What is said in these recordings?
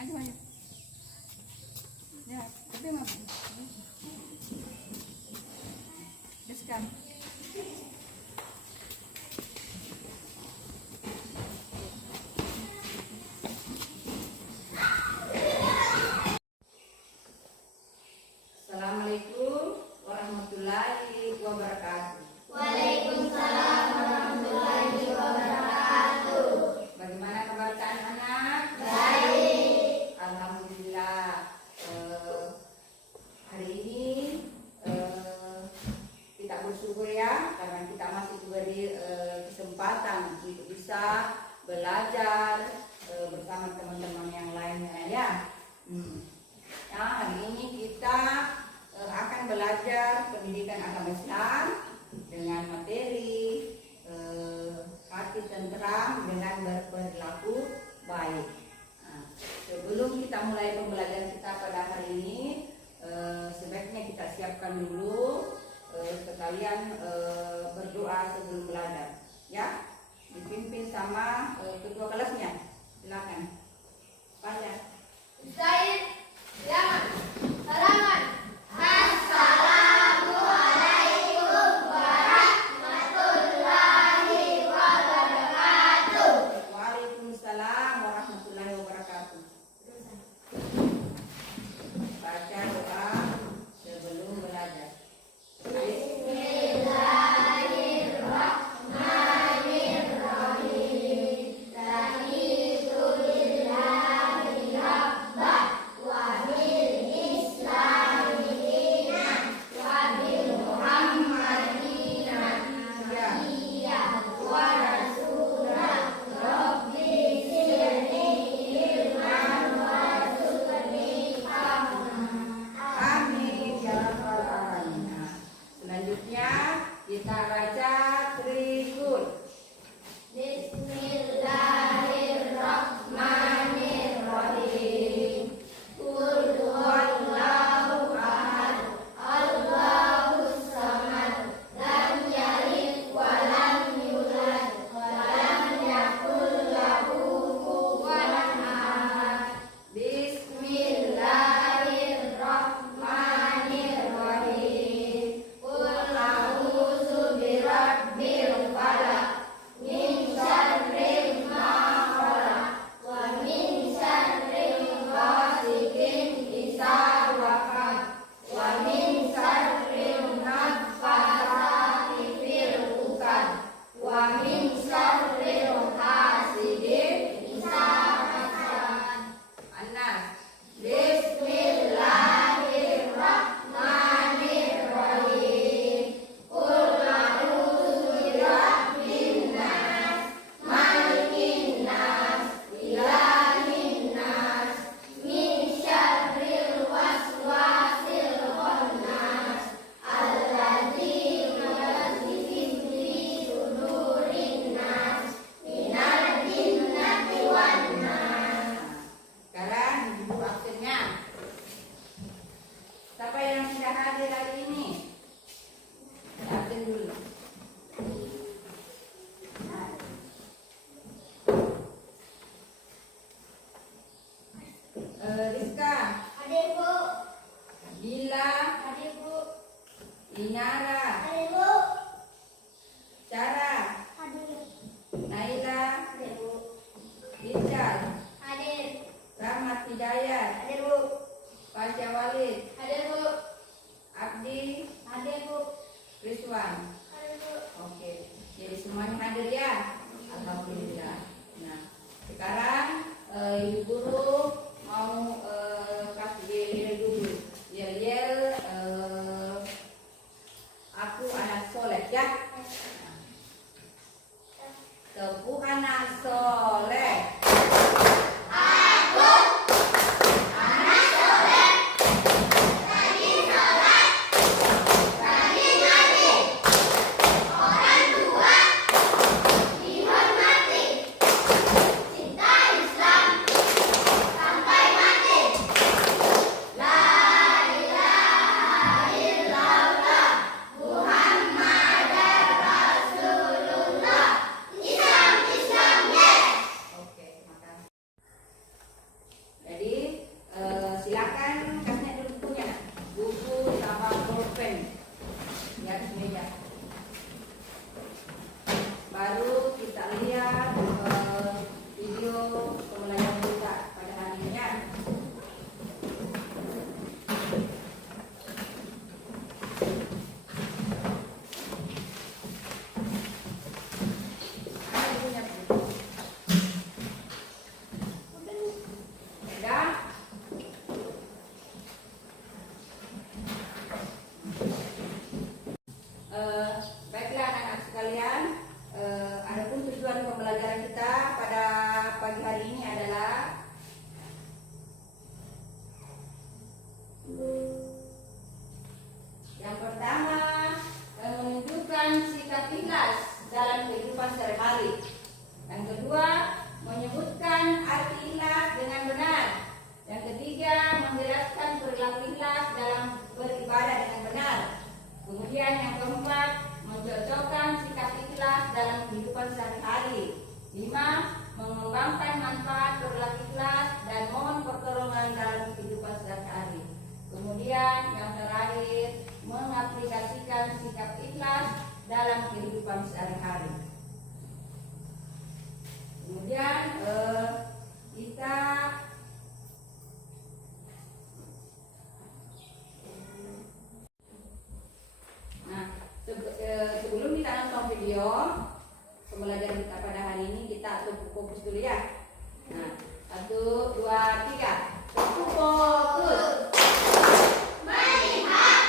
Maju maju. Ya, tapi mama. Deskan. Assalamualaikum warahmatullahi wabarakatuh. Waalaikumsalam warahmatullahi wabarakatuh. Bagaimana kabar anak-anak? Baik. Alhamdulillah. Hari ini kita bersyukur ya karena kita masih diberi kesempatan untuk bisa belajar bersama teman-teman yang lainnya ya. Ya, hari ini kita akan belajar pendidikan agama Islam dengan materi hati tenteram dengan berperilaku baik. Nah, sebelum kita mulai pembelajaran kita pada hari ini, sebaiknya kita siapkan dulu sekalian berdoa sebelum belajar. Ya, dipimpin sama ketua kelasnya. Silakan. Baca. Zaid, Yaman, halaman. Assalamualaikum warahmatullahi wabarakatuh. Waalaikumsalam warahmatullahi wabarakatuh. Baca doa sebelum belajar. Amin ya rabbal alamin. Selanjutnya kita baca Trigul. Bismillahirrahmanirrahim. Qul huwallahu ahad, Allahus samad, lam yalid wa lam yulad wa lam yakul lahu kufuwan ahad. Bismillahirrahmanirrahim. Qul a'udzu birabbil falaq, min syarri ma khalaq, wa min syarri ghasiqin idza waqab, wa min syarri naffasati fil 'uqad, wa min syarri hasidin idza hasad. Anas. Bismillahirrahmanirrahim. Qul a'udzu birabbin nas, malikin nas, ilahin nas, min syarril waswasil khannas, alladzi yuwaswisu fi sudurin nas, minal jinnati wan nas. Sekarang ibu absennya. Siapa yang sudah hadir hari ini? Absen dulu. Rizka, Hadir Bu. Bila, Hadir Bu. Inara, Hadir Bu. Cara, Hadir. Naila, Hadir Bu. Rijal, Hadir. Rahmat Hidayat, Hadir Bu. Fasya Walid, Hadir Bu. Abdi, Hadir Bu. Rizwan. Hadir Bu. Oke, jadi semuanya hadir ya. Alhamdulillah. Nah, sekarang ibu guru mau kasih yel dulu. Yel aku anak soleh ya. Tepu anak soleh. Cinta Islam sampai mati. La ilaha illallah Muhammadar Rasulullah. Islam, Islam, yes. pembelajaran kita pada pagi hari ini adalah yang pertama, menunjukkan sikap ikhlas dalam kehidupan sehari-hari. Yang kedua, menyebutkan arti ikhlas dengan benar. Yang ketiga, menjelaskan perilaku ikhlas dalam beribadah dengan benar. Kemudian yang keempat, mencocokkan sikap ikhlas dalam kehidupan sehari-hari. 5. Mengembangkan manfaat perilaku ikhlas dan mohon pertolongan dalam kehidupan sehari-hari. Kemudian yang terakhir, mengaplikasikan sikap ikhlas dalam kehidupan sehari-hari. Kemudian kita sebelum kita nonton video pembelajaran kita pada hari ini, kita fokus dulu ya. Nah, 1, 2, 3. Fokus. Melihat,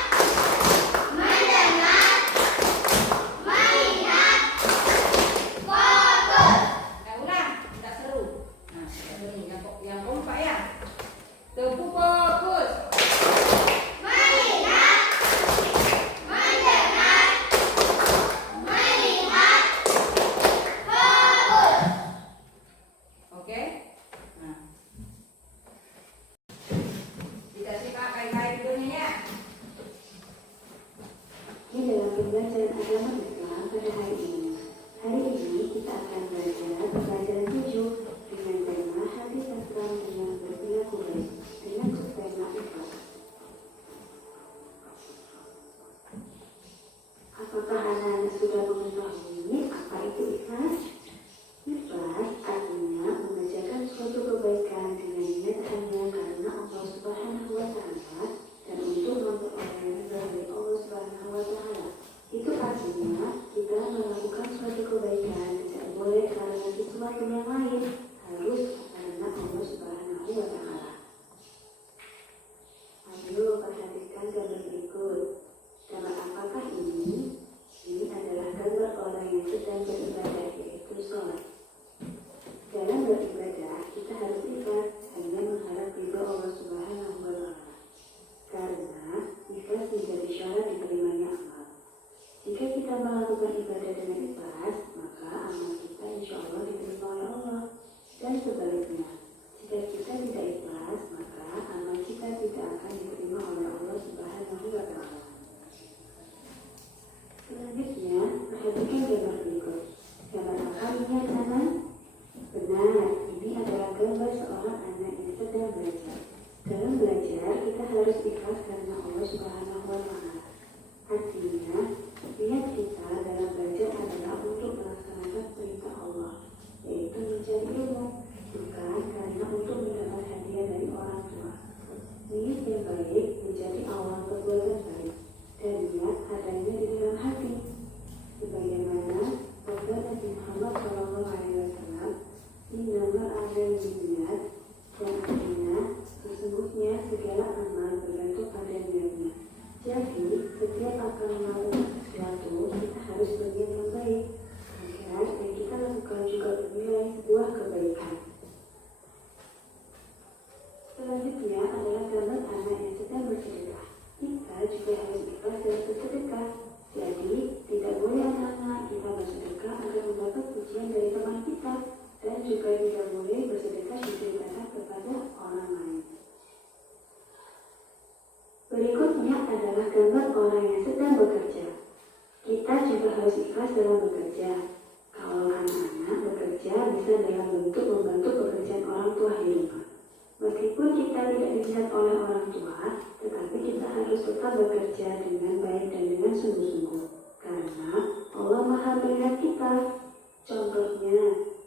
mendengar, melihat, fokus. Nah, ulang, tidak seru. Nah, yang kompak ya. Tepu fokus. Melihat, mendengar, melihat, fokus. Oke. Nah, dikasih pakai dulu ya. Ini dalam pembelajaran agama Islam pada hari ini. Hari ini kita akan belajar pelajaran 7 dengan tema hati tentram dengan berperilaku baik dengan subtema ikhlas. Apakah anak-anak sudah mengetahui apa itu ikhlas? Ikhlas artinya mengerjakan suatu kebaikan dengan niat hanya karena Allah Subhanahu wa Ta'ala dan untuk memperoleh ridha dari Allah Subhanahu wa Ta'ala. Itu artinya kita melakukan suatu kebaikan tidak boleh karena sesuatu yang lain, harus karena Allah Subhanahu wa Ta'ala. Ayo perhatikan gambar berikut. Gambar apakah ini? Ini adalah gambar orang yang sedang beribadah, yaitu sholat. Dalam beribadah, kita harus ikhlas hanya mengharap ridha Allah Subhanahu wa Ta'ala. Karena ikhlas menjadi syarat diterimanya amal. Jika kita melakukan ibadah dengan ikhlas, maka amal kita insya Allah diterima oleh Allah. Dan sebaliknya, jika kita tidak ikhlas, maka amal kita tidak akan diterima oleh Allah Subhanahu wa Ta'ala. Selanjutnya, perhatikan gambar berikut. Gambar apa ini anak-anak? Benar, ini adalah gambar seorang anak yang sedang belajar. Dalam belajar, kita harus ikhlas karena Allah Subhanahu wa Ta'ala. Artinya, niat kita dalam belajar adalah untuk melaksanakan perintah Allah, yaitu mencari ilmu, bukan karena untuk mendapat hadiah dari orang tua. Niat yang baik menjadi awal perbuatan baik, dan niat adanya di dalam hati. Sebagaimana sabda Nabi Muhammad SAW, "Innamal a'malu binniyat," dan artinya sesungguhnya segala amal bergantung pada niatnya. Jadi, setiap akan melakukan sesuatu, kita harus berniat yang baik, agar yang kita lakukan juga bernilai sebuah kebaikan. Selanjutnya adalah gambar anak yang sedang bersedekah. Kita juga harus ikhlas dalam bersedekah. Jadi, tidak boleh anak-anak kita bersedekah agar mendapat pujian dari teman kita, dan juga tidak boleh bersedekah diceritakan kepada orang lain. Berikutnya adalah gambar orang yang sedang bekerja. Kita juga harus ikhlas dalam bekerja. Kalau anak-anak bekerja bisa dalam bentuk membantu pekerjaan orang tua di rumah. Meskipun kita tidak dilihat oleh orang tua, tetapi kita harus tetap bekerja dengan baik dan dengan sungguh-sungguh. Karena Allah Maha melihat kita. Contohnya,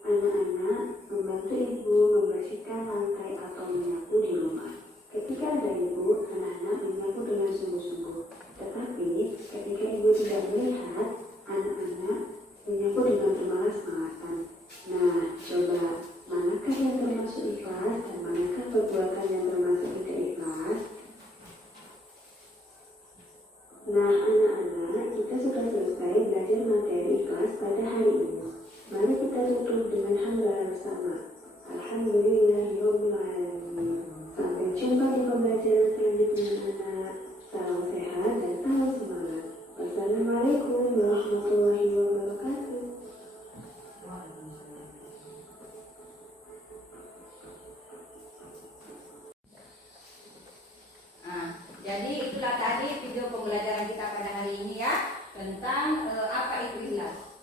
anak-anak membantu ibu membersihkan lantai atau menyapu di rumah. Ketika ada ibu, anak-anak menyapu dengan sungguh-sungguh. Tetapi ketika ibu tidak melihat, anak-anak menyapu dengan bermalas-malasan. Nah, coba manakah yang termasuk ikhlas dan manakah perbuatan yang termasuk tidak ikhlas? Nah, anak-anak, kita sudah selesai belajar materi ikhlas pada hari ini. Mari kita ditutup dengan hamdalah bersama. Alhamdulillahirabbil alamin. Sampai jumpa di pembelajaran selanjutnya anak. Salam sehat dan salam semangat. Wassalamualaikum warahmatullahi wabarakatuh. Jadi itulah tadi video pembelajaran kita pada hari ini ya, tentang apa itu ikhlas.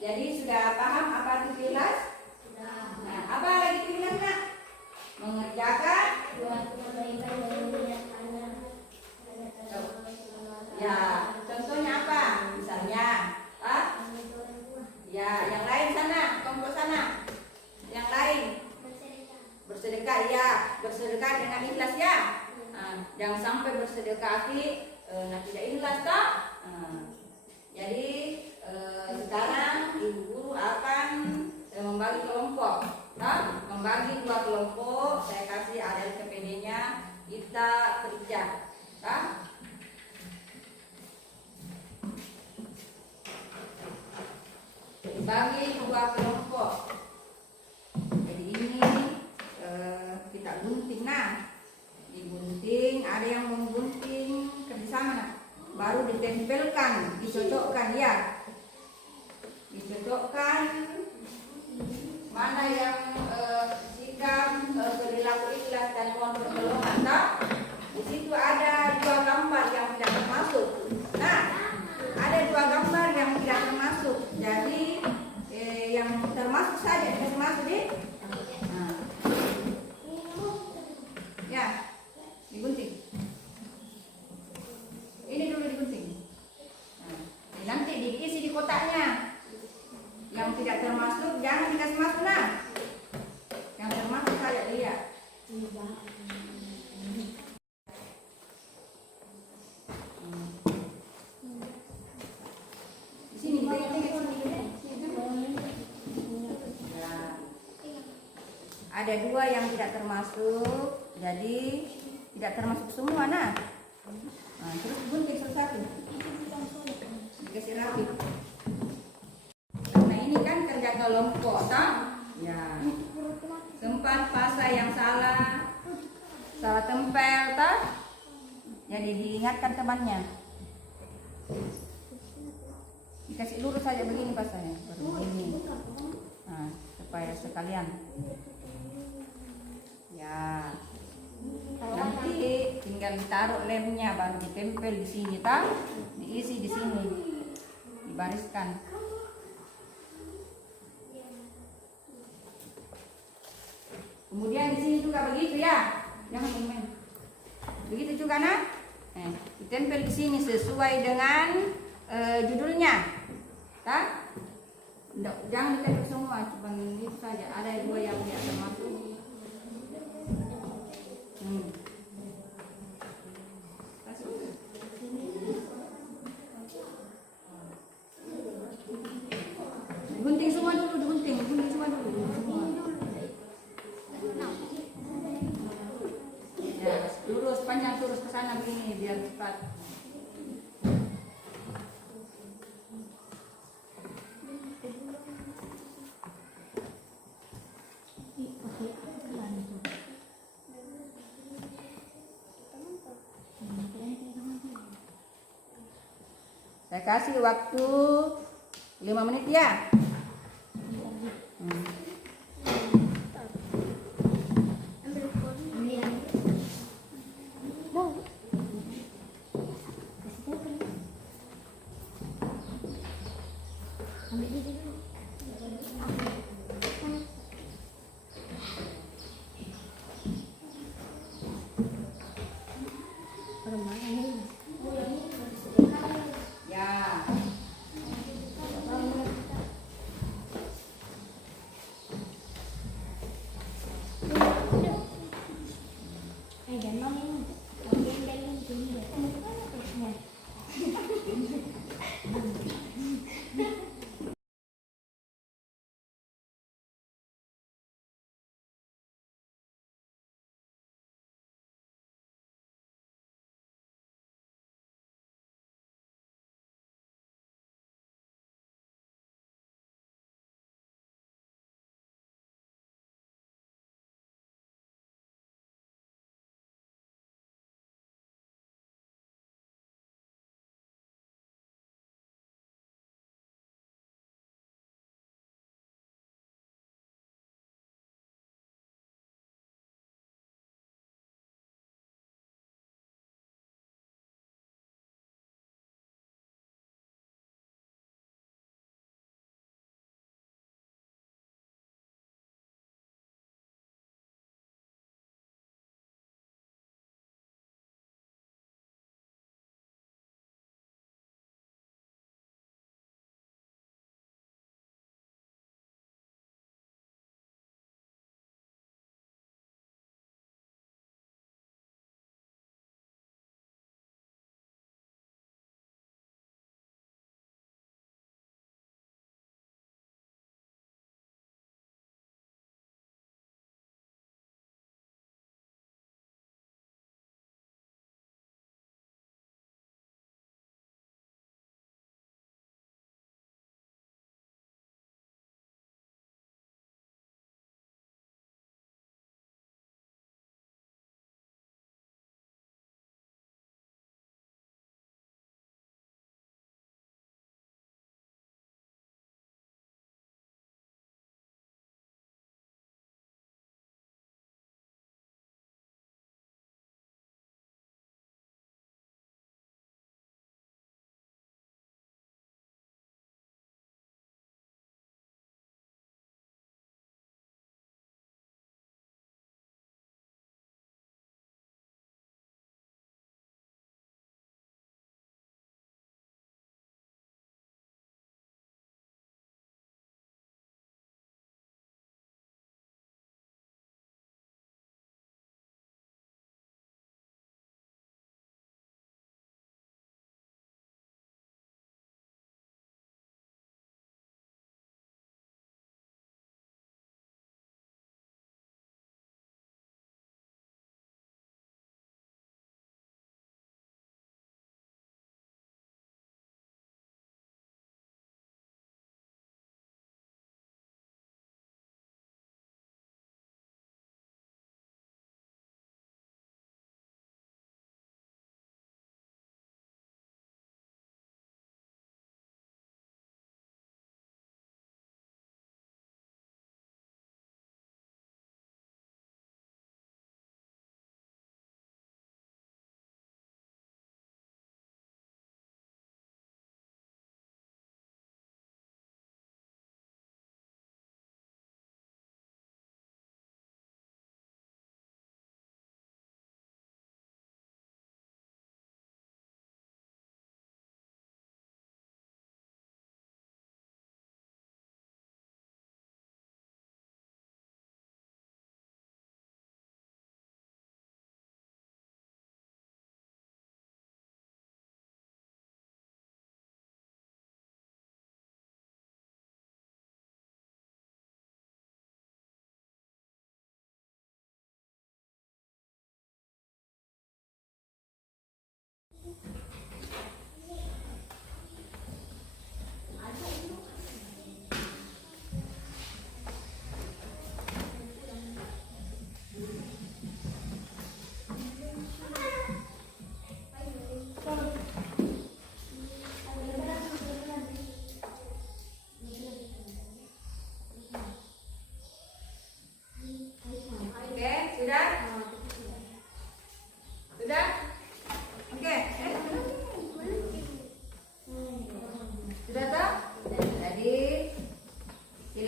Jadi sudah paham apa itu ikhlas? Nah, apa lagi itu ikhlas, Nak? Mengerjakan ya, contohnya apa? Misalnya ya, yang lain sana, kelompok sana. Yang lain bersedekah ya, bersedekah dengan ikhlas ya. Jangan sampai bersedekah tidak ikhlas toh. Jadi sekarang ibu guru akan membagi kelompok, membagi 2 kelompok. Saya kasih ada CPD-nya, kita kerja, dibagi 2 kelompok. Jadi ini kita gunting, digunting, ada yang menggunting kerjasama, baru ditempelkan, dicocokkan ya, dicocokkan mana yang sikap perilaku ikhlas dan mohon pertolongan. Di situ ada 2 gambar yang tidak termasuk. Nah, ada 2 gambar yang tidak termasuk. Jadi yang termasuk saja yang termasuk di ya. Digunting. Ini dulu digunting. Nah, nanti diisi di kotaknya. Yang tidak termasuk jangan dikasih masuk, Yang termasuk saya lihat. Di sini ada 2 yang tidak termasuk, jadi tidak termasuk semua. Nah, terus gunting satu-satu, dikasih rapi. Karena ini kan kerja kelompok, ya. Tempat pasang yang salah tempel, jadi diingatkan temannya. Dikasih lurus saja begini pasangnya, begini. Supaya sekalian. Ya. Nanti tinggal ditaruh lemnya, baru ditempel di sini, diisi di sini, dibariskan. Kemudian di sini juga begitu ya, jangan main. Begitu juga ditempel di sini sesuai dengan judulnya, Jangan ditempel semua, cuma itu saja. Ada 2 yang tidak termasuk. Gunting semua dulu, gunting semua dulu. Ya, lurus panjang terus ke sana begini biar cepat. Saya kasih waktu 5 menit ya. Ya.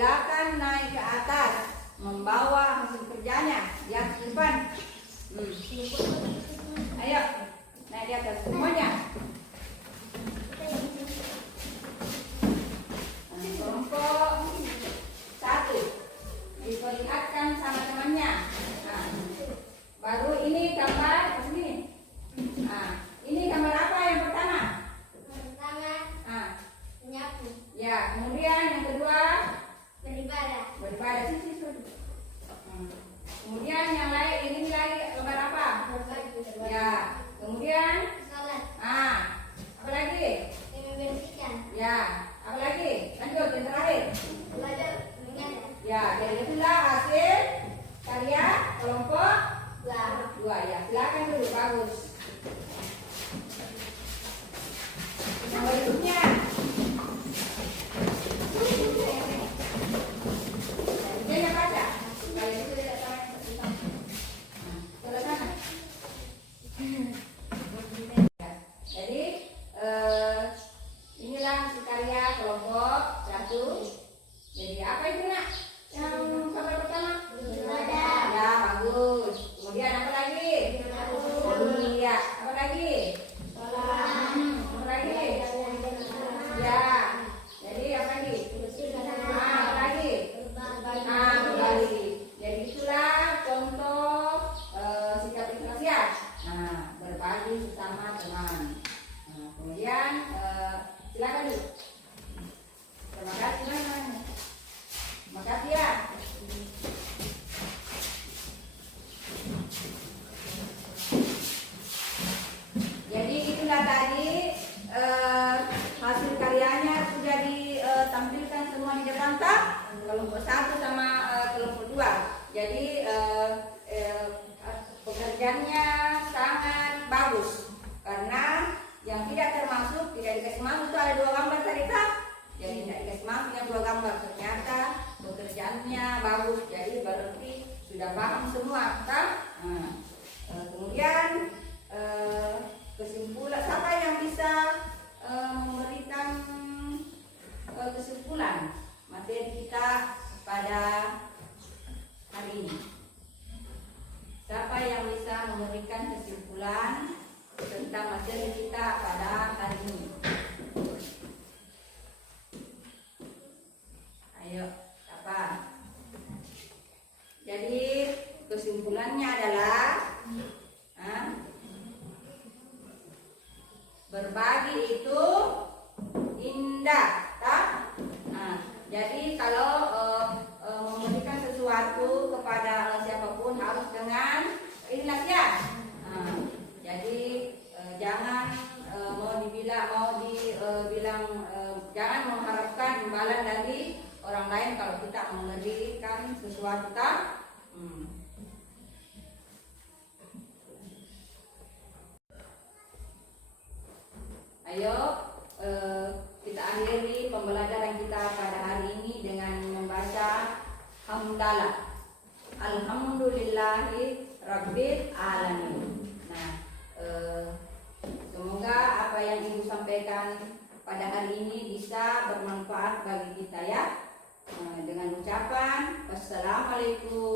silakan naik ke atas membawa hasil kerjanya di atas depan. Ayo naik di atas semuanya. Kelompok 1 diperlihatkan sama temannya. Nah, baru ini gambar sini. Nah, ini gambar apa yang pertama? Pertama, Nah, menyapu, ya, kemudian yang kedua beribadah, sisi. Kemudian yang lain ini lagi gambar apa? berbagi, Ya, kemudian sholat, apa lagi? membersihkan, Ya, apa lagi? Lanjut yang terakhir. belajar mengajar. Ya, jadi itulah hasil karya kelompok 2 ya. Silakan dulu, bagus. Yang berikutnya. Dia baca. Kalian itu tidak tahu. Nah, sana. Jadi inilah hasil karya kelompok 1. Jadi apa itu nak? Yang gambar pertama? Beribadah. Ya, bagus. Kemudian apa lagi? Iya, apa lagi? Apa lagi? Ya. Jadi apa lagi? Apa lagi? Berbagi. Jadi itulah contoh sikap ikhlas ya. Nah, berbagi sesama teman. Nah, kemudian silakan dulu. Terima kasih teman-teman. Terima kasih ya. Jadi itulah tadi hasil karyanya sudah ditampilkan semua di depan tak? Kelompok 1 sama kelompok 2. Jadi pekerjaannya sangat bagus karena yang tidak termasuk, tidak dikasih masuk itu ada 2 gambar tadi tak? Jadi tidak dikasih masuk yang 2 gambar, ternyata pekerjaannya bagus, jadi berarti sudah paham semua tak? Nah, kemudian kesimpulan, siapa yang bisa memberikan kesimpulan materi kita pada hari ini? Siapa yang bisa memberikan kesimpulan tentang materi kita pada hari ini? Ayo, siapa? Jadi kesimpulannya adalah berbagi itu indah, tak? Nah, jadi kalau memberikan sesuatu kepada siapapun harus dengan ikhlas ya. Nah, jadi jangan jangan mengharapkan imbalan dari orang lain kalau kita memberikan sesuatu tak? Ayo kita akhiri pembelajaran kita pada hari ini dengan membaca hamdalah. Alhamdulillahi Rabbil Alamin. Nah, semoga apa yang Ibu sampaikan pada hari ini bisa bermanfaat bagi kita ya. Dengan ucapan wassalamualaikum